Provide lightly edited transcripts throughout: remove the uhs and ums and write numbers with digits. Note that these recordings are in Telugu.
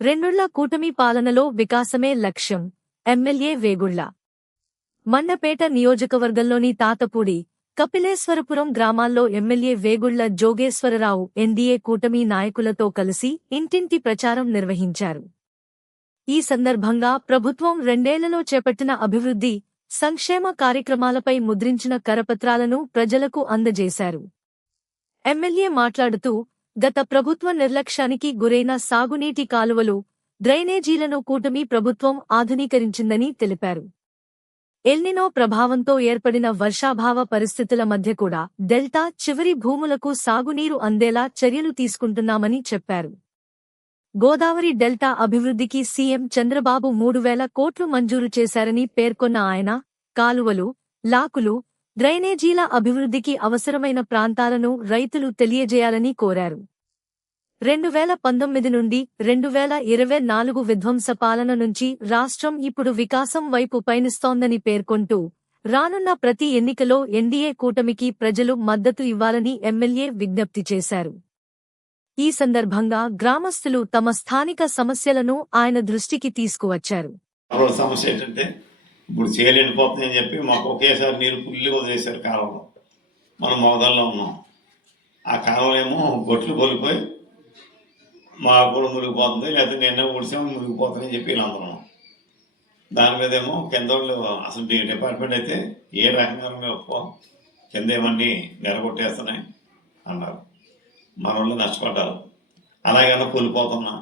రెండుళ్ల కూటమి పాలనలో వికాసమే లక్ష్యం. ఎమ్మెల్యే వేగుళ్ల. మండపేట నియోజకవర్గంలోని తాతపూడి, కపిలేశ్వరపురం గ్రామాల్లో ఎమ్మెల్యే వేగుళ్ల జోగేశ్వరరావు ఎన్డీఏ కూటమి నాయకులతో కలిసి ఇంటింటి ప్రచారం నిర్వహించారు. ఈ సందర్భంగా ప్రభుత్వం 2 ఏళ్లలో చేపట్టిన అభివృద్ధి, సంక్షేమ కార్యక్రమాలపై ముద్రించిన కరపత్రాలను ప్రజలకు అందజేశారు. ఎమ్మెల్యే మాట్లాడుతూ, గత ప్రభుత్వ నిర్లక్ష్యానికి గురైన సాగునీటి కాలువలు, డ్రైనేజీలను కూటమి ప్రభుత్వం ఆధునీకరించిందని తెలిపారు. ఎల్నినో ప్రభావంతో ఏర్పడిన వర్షాభావ పరిస్థితుల మధ్య కూడా డెల్టా చివరి భూములకు సాగునీరు అందేలా చర్యలు తీసుకుంటున్నామని చెప్పారు. గోదావరి డెల్టా అభివృద్ధికి సీఎం చంద్రబాబు 3,000 కోట్లు మంజూరు చేశారని పేర్కొన్న ఆయన, కాలువలు, లాకులు, డ్రైనేజీల అభివృద్ధికి అవసరమైన ప్రాంతాలను రైతులు తెలియజేయాలని కోరారు. 2019 నుండి 2024 విధ్వంస పాలన నుంచి రాష్ట్రం ఇప్పుడు వికాసం వైపు పయనిస్తోందని పేర్కొంటూ, రానున్న ప్రతి ఎన్నికలో ఎన్డీఏ కూటమికి ప్రజలు మద్దతు ఇవ్వాలని ఎమ్మెల్యే విజ్ఞప్తి చేశారు. ఈ సందర్భంగా గ్రామస్తులు తమ స్థానిక సమస్యలను ఆయన దృష్టికి తీసుకువచ్చారు. సమస్య ఏంటంటే ఇప్పుడు చేయలేకపోతుందని చెప్పి మాకు ఒకేసారి నీరు పుల్లి వదిలేశారు కాలంలో. మనం మొదల్లో ఉన్నాం. ఆ కాలం ఏమో గొట్లు కోల్పోయి మా కూడా మునిగిపోతుంది, లేకపోతే నిన్న ఊడిసాము మునిగిపోతుందని చెప్పి ఇలా అందరం. దాని మీద ఏమో కింద వాళ్ళు అసలు డిపార్ట్మెంట్ అయితే ఏ రకంగా మేము కింద ఏమన్నీ నెరగొట్టేస్తున్నాయి అన్నారు. మన వాళ్ళు నష్టపడ్డారు. అలాగైనా కూలిపోతున్నా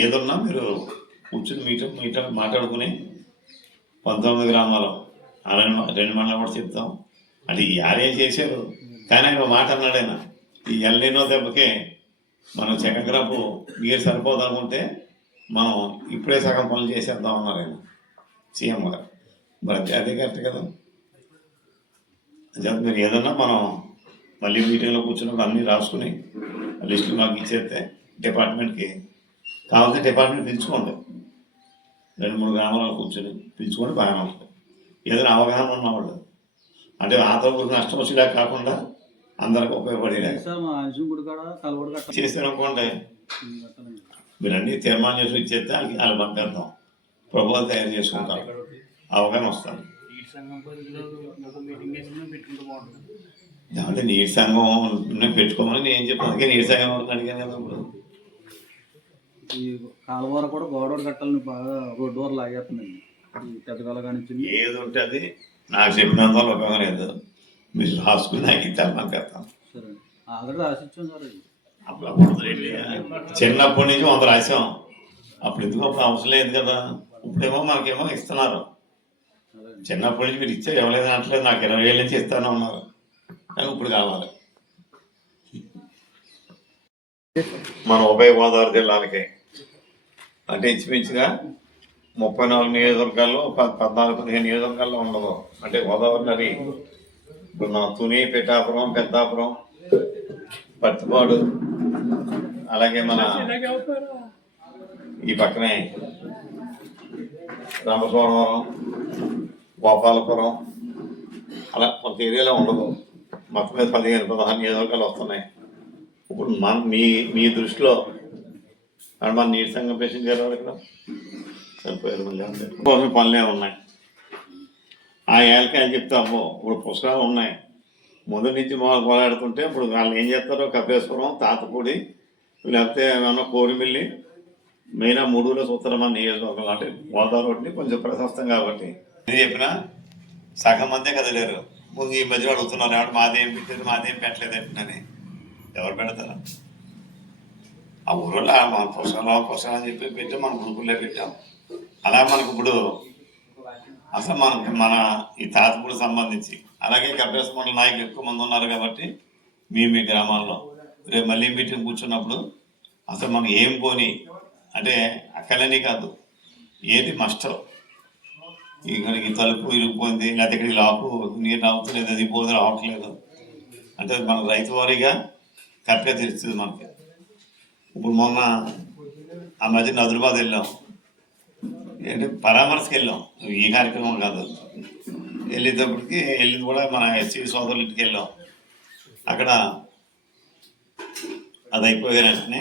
ఏదున్నా మీరు కూర్చుని మీటర్ మాట్లాడుకుని 19 గ్రామాలు 2 మండలం కూడా చెప్తాం అంటే యారేం చేశారు. కానీ ఆయన మాట అన్నాడు, ఆయన ఈ ఎల్నినో దెబ్బకే మనం సెకండ్ నీరు సరిపోదు అనుకుంటే మనం ఇప్పుడే సగం పనులు చేసేద్దాం అన్నారు ఆయన సీఎం గారు. మరి అదే కరెక్ట్ కదా. మీరు ఏదన్నా మనం మళ్ళీ మీటింగ్లో కూర్చున్నప్పుడు అన్నీ రాసుకుని లిస్టులు మాకు ఇచ్చేస్తే డిపార్ట్మెంట్కి కావాలంటే డిపార్ట్మెంట్ పిలుచుకోండి. 2-3 గ్రామాలలో కూర్చొని పిలుచుకొని బాగానే ఉంటుంది. ఏదైనా అవగాహన ఉన్నవాళ్ళు అంటే ఆతలకు నష్టం వచ్చేలా కాకుండా అందరికి ఉపయోగపడేలా చేస్తారనుకోండి. మీరు అన్నీ తీర్మానం చేసి ఇచ్చేస్తే వాళ్ళు పంపేద్దాం, ప్రభుత్వం తయారు చేసుకుంటాం, అవగాహన వస్తాను. అంటే నీటి సంఘం పెట్టుకోమని నేను చెప్పాను. నీటి సంఘం వరకు అడిగాను కదా. ఇప్పుడు ఈ కాలువర కూడా గోడవర కట్టాలని బాగా రోడ్డు వరకు లాగేస్తున్నాయి. పెద్దగల కానీ ఏది ఉంటే అది నాకు చెప్పినంత ఉపయోగం లేదు. మీరు రాసుకుని నాకు తెలపేస్తాను. సరే ఆల్రెడీ రాసిచ్చాం సార్. అప్పుడు చిన్నప్పటి నుంచి 100 రాసాం. అప్పుడు ఎందుకు అప్పుడు అవసరం లేదు కదా. ఇప్పుడేమో మనకేమో ఇస్తున్నారు. చిన్నప్పటి నుంచి మీరు ఇచ్చే ఇవ్వలేదు అంటలేదు. నాకు 20 ఏళ్ళ నుంచి ఇస్తాను ఉన్నారు. కానీ ఇప్పుడు కావాలి. మన ఉభయ గోదావరి జిల్లాలకి అంటే ఇంచుమించుగా 34 నియోజకవర్గాల్లో 14-15 నియోజకవర్గాల్లో ఉండదు. అంటే గోదావరి నది ఇప్పుడు మన తుని, పిఠాపురం, పెద్దాపురం, పత్తిపాడు, అలాగే మన ఈ పక్కనే రామచోడవరం, గోపాలపురం, అలా కొంత ఏరియాలో ఉండదు. మొత్తం మీద 15-16 నియోజకవర్గాలు వస్తున్నాయి. ఇప్పుడు మీ దృష్టిలో మన నీటి సంఘం పేషెంట్ గారు ఇక్కడ సరిపోయారు. మళ్ళీ పనులే ఉన్నాయి. ఆ ఏళ్ళకి ఆయన చెప్తాము. ఇప్పుడు పుస్తకాలు ఉన్నాయి. మొదటి నుంచి పోరాడుతుంటే ఇప్పుడు వాళ్ళు ఏం చేస్తారో కపేశ్వరం, తాతపూడి, లేకపోతే ఏమన్నా కోరిమిల్లి, మెయిన్ 3 చూస్తారు మన నియోజకవర్గం. అంటే గోదావరి కొంచెం ప్రశస్తం కాబట్టి ఇది చెప్పినా సగం మందే కదలేరు. ముందు ఈ మధ్యలో అడుగుతున్నారు, ఎవరు మాదేం పెట్టారు, మాదేం పెట్టలేదు అంటున్నాని. ఎవరు పెడతారు? ఆ ఊరిలో మన పుస్తకాలు అని చెప్పి పెట్టి మన గ్రూపుల్లో పెట్టాం. అలా మనకు ఇప్పుడు అసలు మన ఈ తాతపూడి సంబంధించి అలాగే కపేశ్వర మండల నాయకులు ఎక్కువ మంది ఉన్నారు కాబట్టి మీ గ్రామాల్లో రేపు మళ్ళీ మీటింగ్ కూర్చున్నప్పుడు అసలు మనం ఏం పోని అంటే అక్కడని కాదు, ఏది మస్టర్ ఇక్కడికి తలుపు ఇరిగిపోయింది, లేకపోతే ఇక్కడికి లాకు నీరు రావట్లేదు, అది పోదు రావట్లేదు అంటే మన రైతు వారీగా కరెక్ట్గా తెలుస్తుంది మనకి. ఇప్పుడు మొన్న ఆ మధ్య నదులబాద్ వెళ్ళాం, ఏంటి పరామర్శకి వెళ్ళాం. ఈ కార్యక్రమం కాదు. వెళ్ళింది కూడా మన ఎస్సీ సోదరుల ఇంటికి వెళ్ళాం. అక్కడ అది అయిపోయిన వెంటనే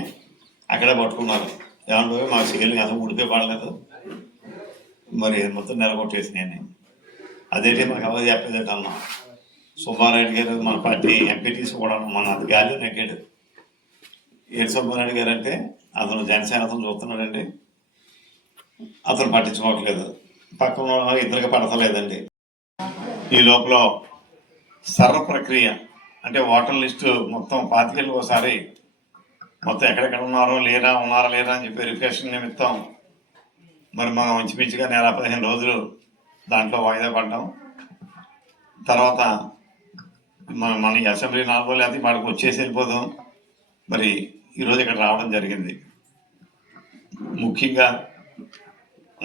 అక్కడే పట్టుకున్నారు. ఏమంటే మా సీలు కదా ఉడికే పడలేదు, మరి మొత్తం నిలగొట్టేసినాయని. అదేంటి మాకు ఎవరు చెప్పేదంటే అన్నా. సుబ్బారెడ్డి గారు మన పార్టీ ఎంపీటీసీ కూడా మన అది గాలి నెగ్గాడు. ఏడు సుబ్బారెడ్డి గారు అంటే అతను జనసేన అతను చూస్తున్నాడండి, అతను పట్టించుకోవట్లేదు, పక్కన ఇద్దరికి పడతలేదండి. ఈ లోపల సర్వ ప్రక్రియ అంటే ఓటర్ లిస్టు మొత్తం 25 ఒకసారి మొత్తం ఎక్కడెక్కడ ఉన్నారా లేరా అని చెప్పి వెరిఫికేషన్ నిమిత్తం మరి మనం ఇంచుమించుగా 15 రోజులు దాంట్లో వాయిదా పడ్డాం. తర్వాత మన అసెంబ్లీ 4 రోజులు అయితే వాడికి వచ్చేసి వెళ్ళిపోదాం. మరి ఈరోజు ఇక్కడ రావడం జరిగింది. ముఖ్యంగా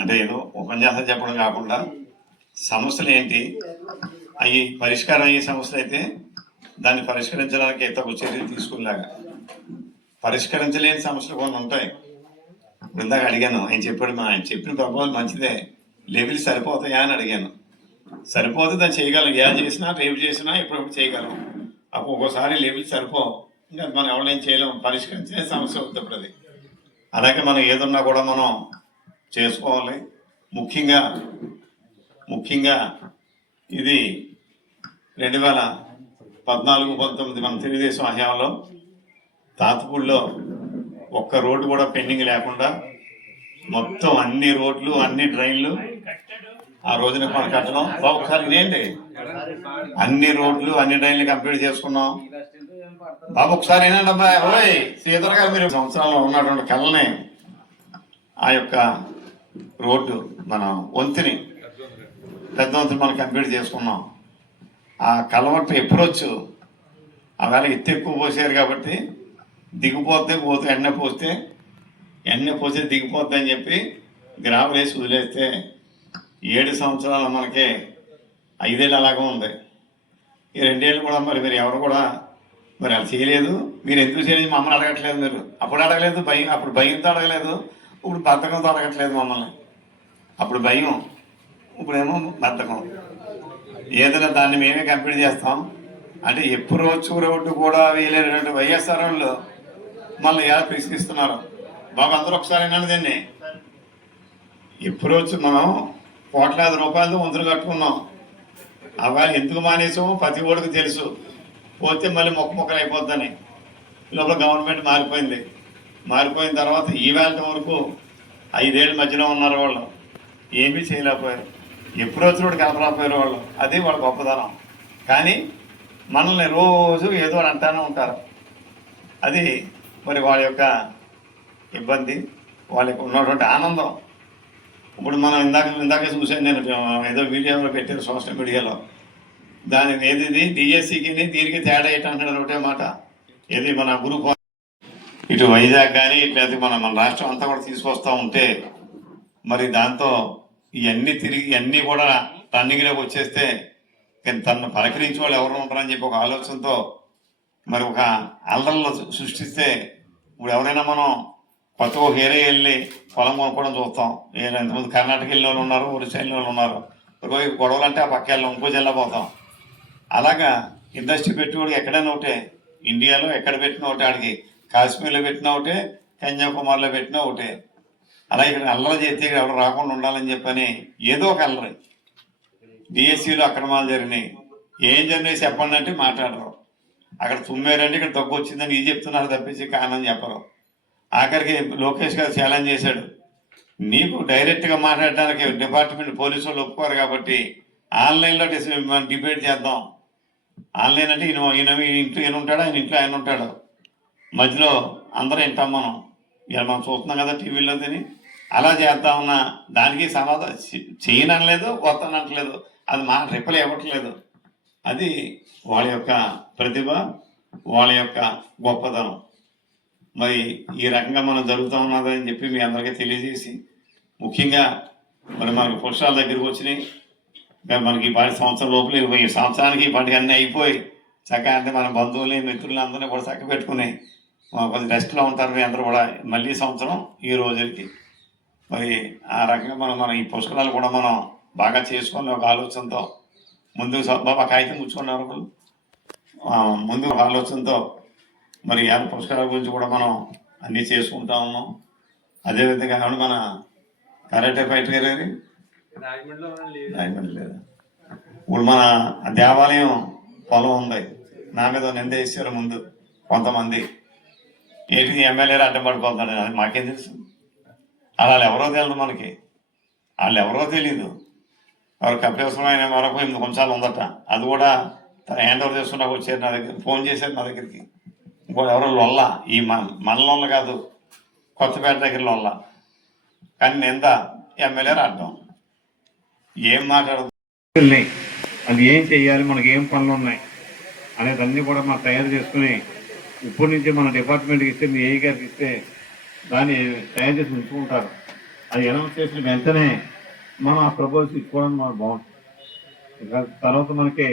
అంటే ఏదో ఉపన్యాసం చెప్పడం కాకుండా సమస్యలు ఏంటి, అవి పరిష్కారం అయ్యే సమస్యలు అయితే దాన్ని పరిష్కరించడానికి తగు చర్యలు తీసుకునేలాగా, పరిష్కరించలేని సమస్యలు కొన్ని ఉంటాయి. ఇందాక అడిగాను, ఆయన చెప్పిన ప్రపోజల్ మంచిదే, లెవెల్ సరిపోతాయా అని అడిగాను. సరిపోతే దాన్ని చేయగలం, చేసినా రేపు చేసినా ఎప్పుడప్పుడు చేయగలం. అప్పుడు ఒక్కోసారి లెవెల్ సరిపోవు, ఇంకా మనం ఎవరైనా చేయలేము, పరిష్కరించే సమస్య అవుతుంది అది. అలాగే మనం ఏదున్నా కూడా మనం చేసుకోవాలి. ముఖ్యంగా ఇది 2014-19 మన తెలుగుదేశం హయాంలో తాతపూడిలో ఒక్క రోడ్డు కూడా పెండింగ్ లేకుండా మొత్తం అన్ని రోడ్లు అన్ని డ్రైన్లు ఆ రోజున మనం కట్టడం. ఒకసారి ఇదేంటి అన్ని రోడ్లు అన్ని డ్రైన్లు కంప్లీట్ చేసుకున్నాం. బాబు ఒకసారి ఏంటంటే అబ్బాయి ఎవరై శ్రీధర్ గారు, మీరు సంవత్సరాల్లో ఉన్నటువంటి కళ్ళని ఆ యొక్క రోడ్డు మన వంతుని పెద్ద వంతుని మనం కంప్లీట్ చేసుకున్నాం. ఆ కలవట్టు ఎప్పుడొచ్చు ఆవేళ ఎత్తు ఎక్కువ పోసారు కాబట్టి దిగిపోతే ఎండ పోస్తే దిగిపోద్ది అని చెప్పి గ్రాములు వేసి వదిలేస్తే 7 సంవత్సరాలు మనకి 5 ఏళ్ళు అలాగే ఉంది. ఈ 2 ఏళ్ళు కూడా మరి మీరు ఎవరు కూడా మరి అది చేయలేదు. మీరు ఎందుకు చేయలేదు మమ్మల్ని అడగట్లేదు. మీరు అప్పుడు అడగలేదు, అప్పుడు భయంతో అడగలేదు, ఇప్పుడు బద్ధకంతో అడగట్లేదు మమ్మల్ని. అప్పుడు భయం, ఇప్పుడేమో బద్ధకం. ఏదైనా దాన్ని మేమే కంప్లీట్ చేస్తాం అంటే ఎప్పుడు రోడ్డు కూడా వేయలేనటువంటి వైఎస్ఆర్ వాళ్ళు మళ్ళీ ఎలా ప్రశ్నిస్తున్నారు. బాబు అందరూ ఒకసారి వినండి దీన్ని. ఎప్పుడు మనం కోట్లాది రూపాయలతో వంతులు కట్టుకున్నాం. అవాళ ఎందుకు మానేసామో ప్రతి ఓడికి తెలుసు. పోతే మళ్ళీ మొక్కలు అయిపోద్దని లోపల గవర్నమెంట్ మారిపోయిన తర్వాత ఈవేళ వరకు 5 ఏళ్ళ మధ్యలో ఉన్నారు వాళ్ళు, ఏమీ చేయలేకపోయారు. ఎప్పుడు వచ్చినప్పుడు కలపలేకపోయారు వాళ్ళు. అది వాళ్ళ గొప్పదనం. కానీ మనల్ని రోజు ఏదో అంటానే ఉంటారు. అది మరి వాళ్ళ యొక్క ఇబ్బంది, వాళ్ళకి ఉన్నటువంటి ఆనందం. ఇప్పుడు మనం ఇందాక చూసాను నేను, ఏదో వీడియోలో పెట్టారు సోషల్ మీడియాలో. దాని ఏది డిఎస్సికి దీనికి తేడా ఏంటంటున్నారు ఒకటే మాట. ఏది మన గ్రూప్ ఇటు వైజాగ్ కానీ ఇట్లా మన రాష్ట్రం అంతా కూడా తీసుకొస్తూ ఉంటే మరి దాంతో ఇవన్నీ కూడా టన్నింగ్లోకి వచ్చేస్తే తనను పలకరించే వాళ్ళు ఎవరు ఉంటారని చెప్పి ఒక ఆలోచనతో మరి ఒక అల్లర్లు సృష్టిస్తే ఇప్పుడు ఎవరైనా మనం కొత్త ఒక ఏరియా వెళ్ళి పొలం కొనుక్కోవడం చూస్తాం. ఎంతమంది కర్ణాటక వెళ్ళిన వాళ్ళు ఉన్నారు, ఒరిస్సా వెళ్ళిన వాళ్ళు ఉన్నారు. గొడవలు అంటే ఆ పక్క వెళ్ళాం, ఇంకో జిల్లా పోతాం. అలాగా ఇండస్ట్రీ పెట్టుబడి ఎక్కడైనా ఒకటే, ఇండియాలో ఎక్కడ పెట్టినా ఒకటే, ఆడికి కాశ్మీర్లో పెట్టినా ఒకటే, కన్యాకుమారిలో పెట్టినా ఒకటే. అలాగే ఇక్కడ అల్లరి చేస్తే ఇక్కడ ఎవరు రాకుండా ఉండాలని చెప్పని ఏదో ఒక అల్లరి. డిఎస్సిలో అక్రమాలు జరిగినాయి, ఏం జరిగినాయి చెప్పండి అంటే మాట్లాడరు. అక్కడ తుమ్మారంటే ఇక్కడ దగ్గు వచ్చిందని ఇది చెప్తున్నారు తప్పించి కారణం చెప్పరు. ఆఖరికి లోకేష్ గారు ఛాలెంజ్ చేశాడు, నీకు డైరెక్ట్గా మాట్లాడడానికి డిపార్ట్మెంట్ పోలీసు వాళ్ళు ఒప్పుకోరు కాబట్టి ఆన్లైన్లో డిబేట్ చేద్దాం. ఆన్లైన్ అంటే ఇంట్లో ఈయన ఉంటాడు, ఆయన ఇంట్లో ఆయన ఉంటాడు, మధ్యలో అందరూ వింటాం మనం. ఇలా మనం చూస్తున్నాం కదా టీవీలో తిని. అలా చేద్దామన్నా దానికి సమాధానం చేయనట్లేదు, వస్తానట్లేదు, అది మా రిప్లై ఇవ్వట్లేదు. అది వాళ్ళ యొక్క ప్రతిభ, వాళ్ళ యొక్క గొప్పతనం. మరి ఈ రకంగా మనం జరుగుతూ ఉన్నదని చెప్పి మీ అందరికీ తెలియజేసి, ముఖ్యంగా మరి మనకు పుష్పాల దగ్గరికి వచ్చినాయి. మనకి 10 సంవత్సరం లోపల ఈ సంవత్సరానికి ఇప్పటికి అన్నీ అయిపోయి చక్కగా అంటే మన బంధువులు మిత్రులు అందరినీ కూడా చక్క పెట్టుకుని కొంచెం రెస్ట్లో ఉంటారు. మీ అందరూ కూడా మళ్ళీ సంవత్సరం ఈ రోజుకి మరి ఆ రకంగా మనం ఈ పుష్కరాలు కూడా మనం బాగా చేసుకుని ఒక ఆలోచనతో ముందుకు బాబా కాగితం కూర్చుకున్నారు ముందు ఒక ఆలోచనతో మరి పుష్కరాల గురించి కూడా మనం అన్నీ చేసుకుంటా ఉన్నాం. అదేవిధంగా ఏమన్నా మన కరాటే ఫైటర్ గారు రాయమండ్రి లేదా ఇప్పుడు మన దేవాలయం పొలం ఉంది, నా మీద నింద వేసారు ముందు కొంతమంది, ఏంటి ఎమ్మెల్యేలు అడ్డం పడిపోతున్నాడు, అది మాకేం తెలుసు? అలా ఎవరో తెలియదు మనకి, వాళ్ళు ఎవరో తెలీదు. ఎవరు కపిలేశ్వరమైన వరకు 8 కొంచాలు ఉందట, అది కూడా హ్యాండ్ ఓవర్ చేసుకున్నా వచ్చారు నా దగ్గర, ఫోన్ చేశారు నా దగ్గరికి. ఇంకోటి ఎవరో లొల్ల, ఈ మన లొల్ల కాదు, కొత్తపేట దగ్గర లొల్ల, కానీ నింద ఎమ్మెల్యే అడ్డం. ఏం మాట్లాడదు, అది ఏం చెయ్యాలి, మనకి ఏం పనులు ఉన్నాయి అనేదన్నీ కూడా మనం తయారు చేసుకుని ఇప్పటి నుంచి మన డిపార్ట్మెంట్కి ఇస్తే, మీ ఏఈ గారికి ఇస్తే దాన్ని తయారు చేసి ఉంచుకుంటారు. అది అనౌన్స్ చేసిన వెంటనే మనం ఆ ప్రపోజల్స్ ఇచ్చుకోవడం మనకు బాగుంటుంది. తర్వాత మనకి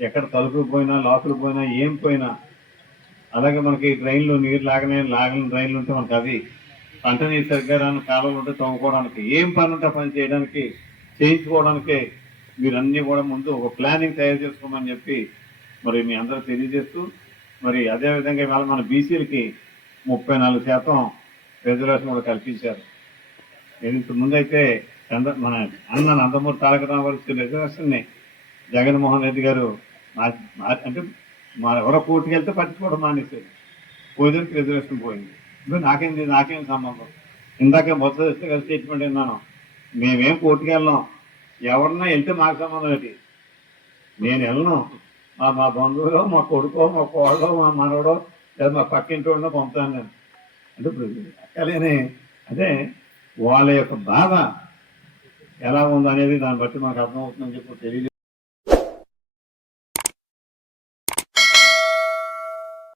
ఎక్కడ తలుపులు పోయినా, లాకులు పోయినా, ఏం పోయినా, అలాగే మనకి డ్రైన్లు నీరు లాగని డ్రైన్లు ఉంటే మనకి అవి పంట నీరు సరిగ్గా రాని కాలువలు ఉంటే తవ్వుకోవడానికి, ఏం పని ఉంటే పని చేయడానికి, చేయించుకోవడానికి మీరన్నీ కూడా ముందు ఒక ప్లానింగ్ తయారు చేసుకోమని చెప్పి మరి మీ అందరూ తెలియజేస్తూ, మరి అదేవిధంగా ఇవాళ మన బీసీలకి 34% రిజర్వేషన్ కూడా కల్పించారు. ఇంత ముందైతే మన అన్న నందమూరి తారక రామారావు రిజర్వేషన్ని జగన్మోహన్ రెడ్డి గారు అంటే మా ఎవరో కోర్టుకి వెళ్తే పట్టించుకోవడం మానేశారు, పోయేదానికి రిజర్వేషన్ పోయింది. ఇప్పుడు నాకేం సంబంధం? ఇందాక మొదటి స్టేట్మెంట్ విన్నాను, మేమేం కోర్టుకి వెళ్ళాం, ఎవరన్నా వెళ్తే మాకు సంబంధం ఏంటి? నేను వెళ్ళను, మా బంధువులో, మా కొడుకో, మా కోడలో, మా మనవడో, లేదా మా పక్కింటోడో పంపుతాను నేను. అంటే అక్కలేని అదే వాళ్ళ యొక్క బాధ ఎలా ఉందనేది దాన్ని బట్టి మాకు అర్థమవుతుందని చెప్పి తెలియదు.